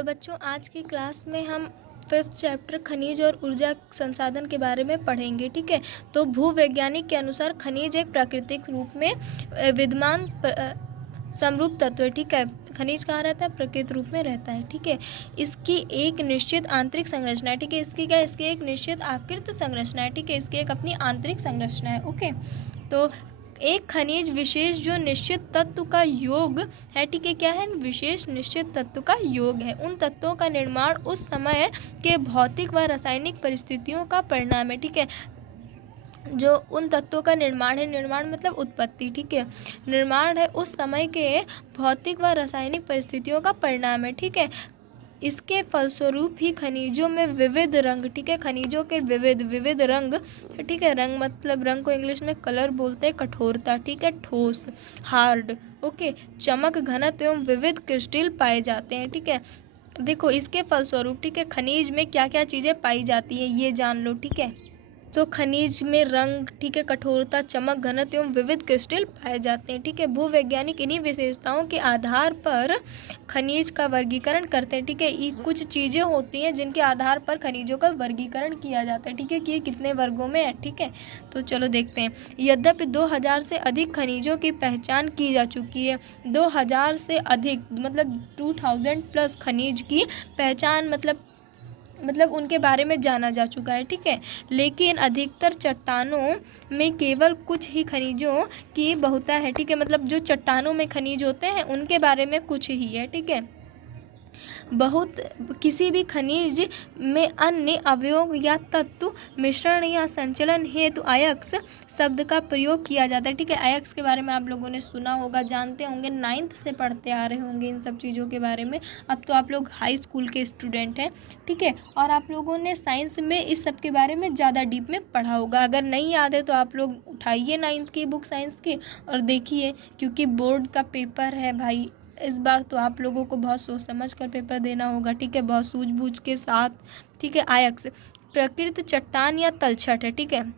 तो बच्चों, आज की क्लास में हम 5th चैप्टर खनिज और ऊर्जा संसाधन के बारे में पढ़ेंगे। ठीक है, तो भूवैज्ञानिक के अनुसार खनिज एक प्राकृतिक रूप में विद्यमान समरूप तत्व है। ठीक है, खनिज कहाँ रहता है? प्रकृति रूप में रहता है। ठीक है, इसकी एक निश्चित आंतरिक संरचना है। ठीक है, इसकी क्या है? इसकी एक निश्चित आकृति संरचना है। ठीक है, इसकी एक अपनी आंतरिक संरचना है। ओके, तो एक खनिज विशेष जो निश्चित तत्व का योग है। ठीक है, क्या है? विशेष निश्चित तत्व का योग है। उन तत्वों का निर्माण उस समय के भौतिक व रासायनिक परिस्थितियों का परिणाम है। ठीक है, जो उन तत्वों का निर्माण है, निर्माण मतलब उत्पत्ति। ठीक है, निर्माण है उस समय के भौतिक व रासायनिक परिस्थितियों का परिणाम है। ठीक है, इसके फलस्वरूप ही खनिजों में विविध रंग, ठीक है, खनिजों के विविध रंग, ठीक है, रंग मतलब रंग को इंग्लिश में कलर बोलते हैं, कठोरता, ठीक है, ठोस, हार्ड, ओके, चमक, घनत्व एवं विविध क्रिस्टल पाए जाते हैं। ठीक है, देखो इसके फलस्वरूप, ठीक है, खनिज में क्या क्या चीज़ें पाई जाती हैं ये जान लो। ठीक है, तो खनिज में रंग, ठीक है, कठोरता, चमक, घनत्व एवं विविध क्रिस्टल पाए जाते हैं। ठीक है, भूवैज्ञानिक इन्हीं विशेषताओं के आधार पर खनिज का वर्गीकरण करते हैं। ठीक है, ये कुछ चीज़ें होती हैं जिनके आधार पर खनिजों का वर्गीकरण किया जाता है। ठीक है, कि ये कितने वर्गों में है। ठीक है, तो चलो देखते हैं। यद्यपि 2000 से अधिक खनिजों की पहचान की जा चुकी है। 2000 से अधिक मतलब 2000+ खनिज की पहचान मतलब उनके बारे में जाना जा चुका है। ठीक है, लेकिन अधिकतर चट्टानों में केवल कुछ ही खनिजों की बहुता है। ठीक है, मतलब जो चट्टानों में खनिज होते हैं उनके बारे में कुछ ही है। ठीक है, बहुत किसी भी खनिज में अन्य अवयव या तत्व मिश्रण या संचलन हेतु अयस्क शब्द का प्रयोग किया जाता है। ठीक है, अयस्क के बारे में आप लोगों ने सुना होगा, जानते होंगे, 9th से पढ़ते आ रहे होंगे इन सब चीज़ों के बारे में। अब तो आप लोग हाई स्कूल के स्टूडेंट हैं। ठीक है, और आप लोगों ने साइंस में इस सब के बारे में ज़्यादा डीप में पढ़ा होगा। अगर नहीं याद है तो आप लोग उठाइए 9th की बुक साइंस की और देखिए, क्योंकि बोर्ड का पेपर है भाई इस बार, तो आप लोगों को बहुत सोच समझ कर पेपर देना होगा। ठीक है, बहुत सूझबूझ के साथ। ठीक है, अयस्क प्रकृति चट्टान या तलछट है। ठीक है,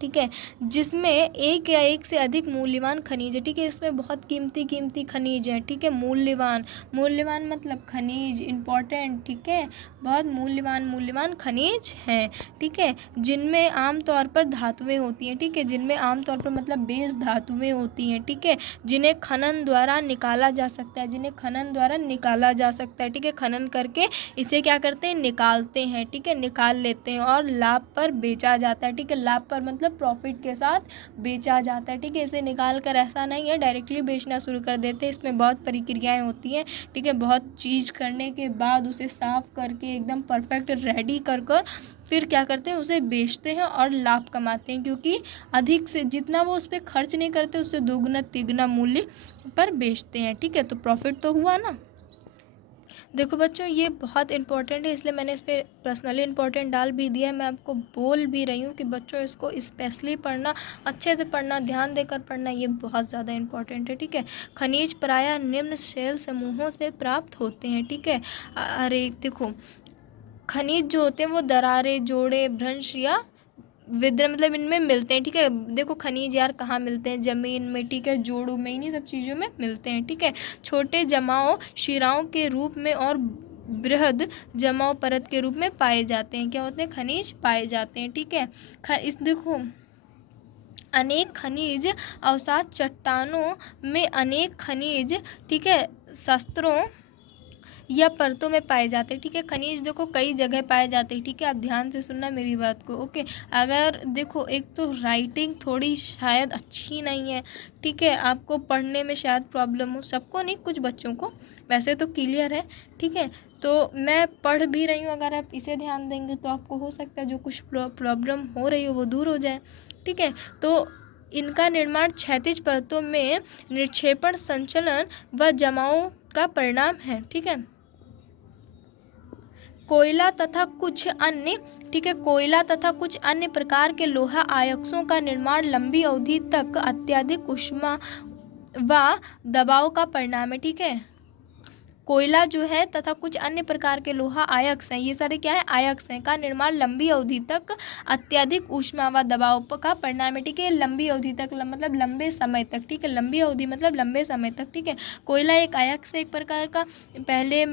ठीक है, जिसमें एक या एक से अधिक मूल्यवान खनिज है। ठीक है, इसमें बहुत कीमती खनिज है। ठीक है, मूल्यवान मतलब खनिज इंपॉर्टेंट। ठीक है, बहुत मूल्यवान खनिज हैं। ठीक है, जिनमें आमतौर पर धातुएं होती हैं। ठीक है, जिनमें आमतौर पर मतलब बेस धातुएं होती हैं। ठीक है, जिन्हें खनन द्वारा निकाला जा सकता है, ठीक है, खनन करके इसे क्या करते हैं? निकालते हैं। ठीक है, निकाल लेते हैं और लाभ पर बेचा जाता है। ठीक है, लाभ पर मतलब प्रॉफिट के साथ बेचा जाता है। ठीक है, इसे निकाल कर ऐसा नहीं है डायरेक्टली बेचना शुरू कर देते हैं। इसमें बहुत प्रक्रियाएं होती हैं। ठीक है, बहुत चीज़ करने के बाद उसे साफ करके एकदम परफेक्ट रेडी कर फिर क्या करते हैं? उसे बेचते हैं और लाभ कमाते हैं, क्योंकि अधिक से जितना वो उस पर खर्च नहीं करते उससे दोगुना तिगुना मूल्य पर बेचते हैं। ठीक है, तो प्रॉफिट तो हुआ ना। देखो बच्चों, ये बहुत इंपॉर्टेंट है, इसलिए मैंने इस पर पर्सनली इंपॉर्टेंट डाल भी दिया है। मैं आपको बोल भी रही हूँ कि बच्चों इसको स्पेशली पढ़ना, अच्छे से पढ़ना, ध्यान देकर पढ़ना, ये बहुत ज़्यादा इंपॉर्टेंट है। ठीक है, खनिज प्रायः निम्न शैल समूहों से प्राप्त होते हैं। ठीक है, अरे देखो, खनिज जो होते हैं वो दरारें, जोड़े, भ्रंश या विद्र मतलब इनमें मिलते हैं। ठीक है, देखो खनिज यार कहाँ मिलते हैं? ज़मीन में, ठीक है, जोड़ों में, इन्हीं सब चीज़ों में मिलते हैं। ठीक है, छोटे जमाव शिराओं के रूप में और बृहद जमाव परत के रूप में पाए जाते हैं। क्या होते हैं? खनिज पाए जाते हैं। ठीक है, इस देखो अनेक खनिज अवसाद चट्टानों में अनेक खनिज, ठीक है, शस्त्रों या परतों में पाए जाते हैं। ठीक है, खनिज देखो कई जगह पाए जाते हैं। ठीक है, आप ध्यान से सुनना मेरी बात को। ओके, अगर देखो एक तो राइटिंग थोड़ी शायद अच्छी नहीं है। ठीक है, आपको पढ़ने में शायद प्रॉब्लम हो, सबको नहीं, कुछ बच्चों को, वैसे तो क्लियर है। ठीक है, तो मैं पढ़ भी रही हूँ, अगर आप इसे ध्यान देंगे तो आपको हो सकता है जो कुछ प्रॉब्लम हो रही हो वो दूर हो जाए। ठीक है, तो इनका निर्माण क्षैतिज परतों में निक्षेपण, संचलन व जमाव का परिणाम है। ठीक है, कोयला तथा कुछ अन्य, ठीक है, कोयला तथा कुछ अन्य प्रकार के लोहा आयस्कों का निर्माण लंबी अवधि तक अत्यधिक ऊष्मा व दबाव का परिणाम है। ठीक है, कोयला जो है तथा कुछ अन्य प्रकार के लोहा अयस्क हैं, ये सारे क्या है? अयस्क हैं, का निर्माण लंबी अवधि तक अत्यधिक ऊष्मा व दबाव का परिणाम है। ठीक है, लंबी अवधि तक मतलब लंबे समय तक। ठीक है, लंबी अवधि मतलब लंबे समय तक। ठीक है, कोयला एक अयस्क है एक प्रकार का। पहले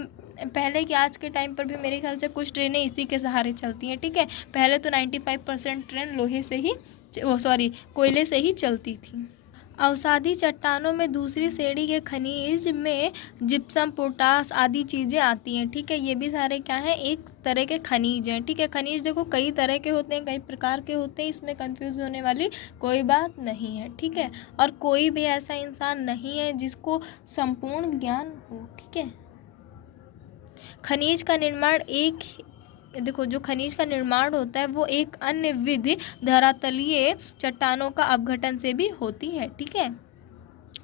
पहले की आज के टाइम पर भी मेरे ख्याल से कुछ ट्रेनें इसी के सहारे चलती हैं, ठीक है। पहले तो 95% ट्रेन कोयले से ही चलती थी। अवसादी चट्टानों में दूसरी श्रेणी के खनिज में जिप्सम, पोटास आदि चीज़ें आती हैं, ठीक है। ये भी सारे क्या हैं, एक तरह के खनिज हैं, ठीक है। खनिज देखो कई तरह के होते हैं, कई प्रकार के होते हैं, इसमें कंफ्यूज होने वाली कोई बात नहीं है, ठीक है। और कोई भी ऐसा इंसान नहीं है जिसको संपूर्ण ज्ञान हो, ठीक है। खनिज का निर्माण जो खनिज का निर्माण होता है वो एक अन्य विधि धरातलीय चट्टानों का अपघटन से भी होती है, ठीक है।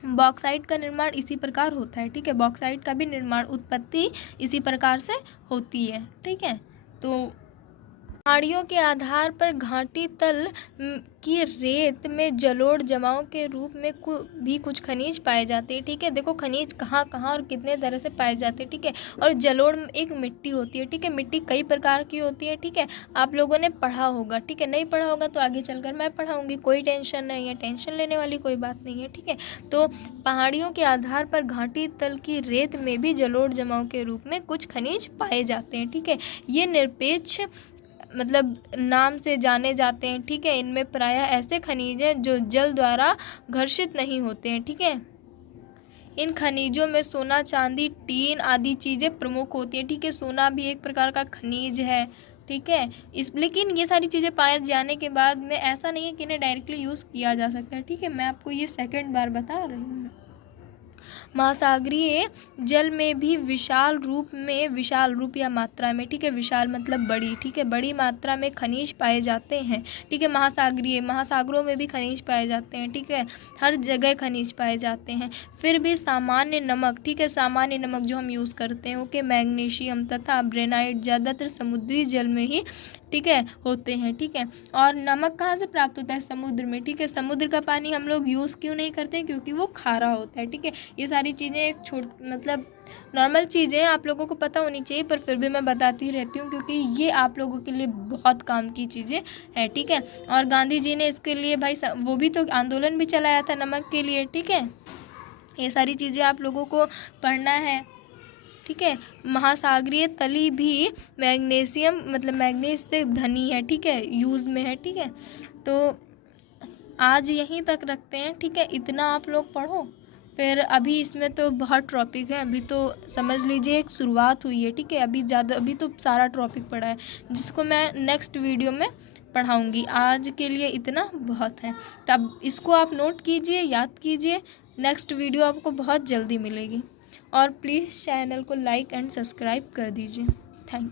बॉक्साइट का निर्माण इसी प्रकार होता है, ठीक है। बॉक्साइट का भी निर्माण उत्पत्ति इसी प्रकार से होती है, ठीक है। तो पहाड़ियों के आधार पर घाटी तल की रेत में जलोढ़ जमाव के रूप में भी कुछ खनिज पाए जाते हैं, ठीक है। देखो खनिज कहाँ कहाँ और कितने तरह से पाए जाते हैं, ठीक है। और जलोढ़ एक मिट्टी होती है, ठीक है। मिट्टी कई प्रकार की होती है, ठीक है। आप लोगों ने पढ़ा होगा, ठीक है। नहीं पढ़ा होगा तो आगे चलकर मैं पढ़ाऊँगी, कोई टेंशन नहीं है, टेंशन लेने वाली कोई बात नहीं है, ठीक है। तो पहाड़ियों के आधार पर घाटी तल की रेत में भी जलोढ़ जमाव के रूप में कुछ खनिज पाए जाते हैं, ठीक है। ये निरपेक्ष नाम से जाने जाते हैं, ठीक है। इनमें प्रायः ऐसे खनिज हैं जो जल द्वारा घर्षित नहीं होते हैं, ठीक है। इन खनिजों में सोना, चांदी, टीन आदि चीज़ें प्रमुख होती हैं, ठीक है। सोना भी एक प्रकार का खनिज है, ठीक है। लेकिन ये सारी चीज़ें पाए जाने के बाद में ऐसा नहीं है कि इन्हें डायरेक्टली यूज़ किया जा सकता है, ठीक है। मैं आपको ये सेकंड बार बता रही हूँ। महासागरीय जल में भी विशाल रूप या मात्रा में, ठीक है। विशाल मतलब बड़ी, ठीक है। बड़ी मात्रा में खनिज पाए जाते हैं, ठीक है। महासागरों में भी खनिज पाए जाते हैं, ठीक है। हर जगह खनिज पाए जाते हैं। फिर भी सामान्य नमक, ठीक है, सामान्य नमक जो हम यूज़ करते हैं ओके, मैग्नीशियम तथा ब्रेनाइट ज़्यादातर समुद्री जल में ही, ठीक है, होते हैं, ठीक है। और नमक कहाँ से प्राप्त होता है, समुद्र में, ठीक है। समुद्र का पानी हम लोग यूज़ क्यों नहीं करते, क्योंकि वो खारा होता है, ठीक है। ये सारी चीज़ें एक नॉर्मल चीज़ें आप लोगों को पता होनी चाहिए, पर फिर भी मैं बताती रहती हूँ क्योंकि ये आप लोगों के लिए बहुत काम की चीज़ें हैं, ठीक है। और गांधी जी ने इसके लिए भाई वो भी तो आंदोलन भी चलाया था नमक के लिए, ठीक है। ये सारी चीज़ें आप लोगों को पढ़ना है, ठीक है। महासागरीय तली भी मैग्नीज से धनी है, ठीक है, यूज़ में है, ठीक है। तो आज यहीं तक रखते हैं, ठीक है। इतना आप लोग पढ़ो, फिर अभी इसमें तो बहुत टॉपिक है, अभी तो समझ लीजिए एक शुरुआत हुई है, ठीक है। अभी तो सारा टॉपिक पढ़ा है जिसको मैं नेक्स्ट वीडियो में पढ़ाऊँगी। आज के लिए इतना बहुत है, तब इसको आप नोट कीजिए, याद कीजिए। नेक्स्ट वीडियो आपको बहुत जल्दी मिलेगी और प्लीज़ चैनल को लाइक एंड सब्सक्राइब कर दीजिए।